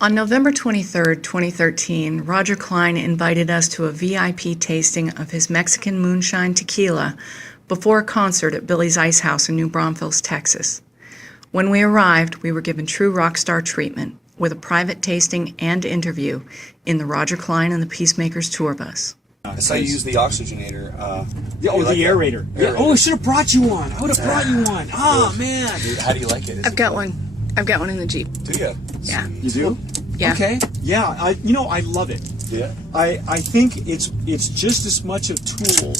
On November 23, 2013, Roger Clyne invited us to a VIP tasting of his Mexican moonshine tequila before a concert at Billy's Ice House in New Braunfels, Texas. When we arrived, we were given true rock star treatment with a private tasting and interview in the Roger Clyne and the Peacemakers tour bus. I saw you use the oxygenator. The aerator. Yeah. Oh, I should have brought you one. I would have brought you one. Oh, man. Dude, how do you like it? I've got one. I've got one in the Jeep. Do you? Yeah. You do? Yeah. Okay. Yeah. I love it. Yeah. I think it's just as much a tool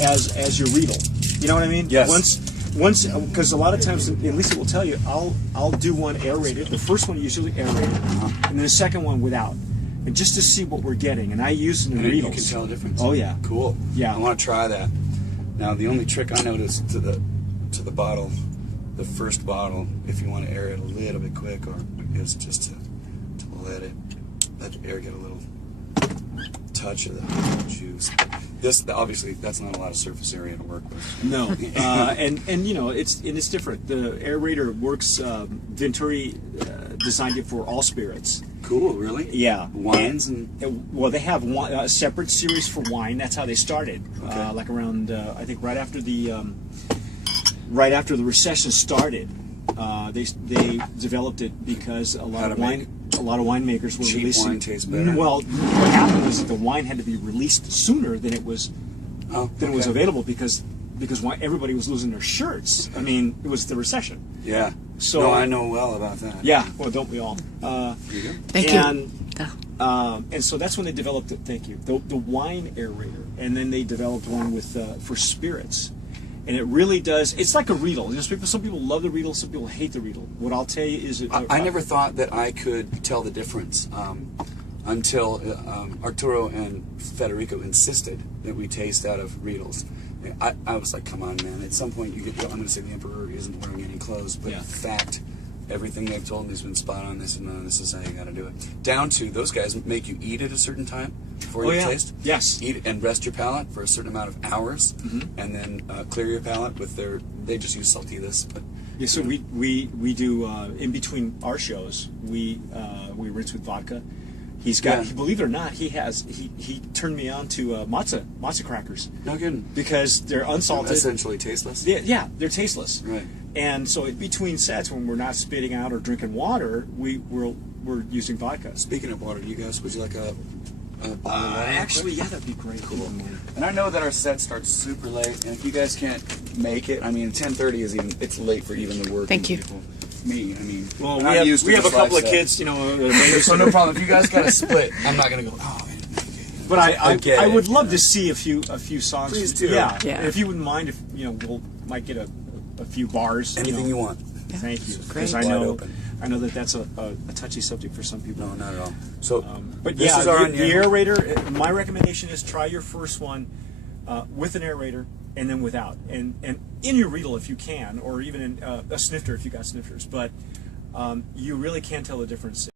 as your Riedel. You know what I mean? Yes. Once, because a lot of times, at least it will tell you, I'll do one aerated. The first one usually aerated, and then the second one without, and just to see what we're getting. And I use it in Riedels. You can tell the difference. Oh yeah. Cool. Yeah. I want to try that. Now the only trick I noticed to the bottle, the first bottle, if you want to air it a little bit quick, or is just to let the air get a little touch of the juice. This obviously that's not a lot of surface area to work with. No, and you know it's different. The aerator works. Vinturi designed it for all spirits. Cool, really? Yeah, wines well, they have a separate series for wine. That's how they started. Okay. Like around I think right after the recession started, they developed it because a lot of winemakers were cheap releasing. Wine tastes better. Well, what happened was that the wine had to be released sooner than it was available because everybody was losing their shirts. I mean, it was the recession. Yeah. So no, I know well about that. Yeah. Well, don't we all? You do? Thank you. And so that's when they developed it. Thank you. The wine aerator, and then they developed one with for spirits. And it really does. It's like a Riedel. You know, some people love the Riedel. Some people hate the Riedel. What I'll tell you is, I never thought that I could tell the difference until Arturo and Federico insisted that we taste out of Riedels. I was like, come on, man. At some point, I'm going to say the Emperor isn't wearing any clothes, but in fact, everything they've told me has been spot on. This and this is how you got to do it. Down to those guys make you eat at a certain time before you taste. Yes. Eat and rest your palate for a certain amount of hours, and then clear your palate with they just use saltillas. But yeah, so we do in between our shows we rinse with vodka. He's got believe it or not, he turned me on to matzo crackers. No kidding. Because they're unsalted, essentially tasteless. Yeah, they're tasteless. Right. And so in between sets, when we're not spitting out or drinking water, we're using vodka. Speaking of water, would you like a bottle of water? Actually, yeah, that'd be great. Cool. And I know that our set starts super late, and if you guys can't make it, I mean, 10:30 it's late for even the working Thank you. people. Me, I mean, well, we have a couple of kids, you know. So no problem. If you guys got to split, I'm not gonna go. Oh, I didn't make it. But I would love to see a few songs. Please do. Yeah. Yeah. If you wouldn't mind, if we might get a few bars. Anything you want. Yeah. Thank you. Great. Because I know that that's a touchy subject for some people. No, not at all. So, but this is our the aerator. My recommendation is try your first one with an aerator and then without, and in your Riedel if you can, or even in a snifter if you got snifters. But you really can tell the difference.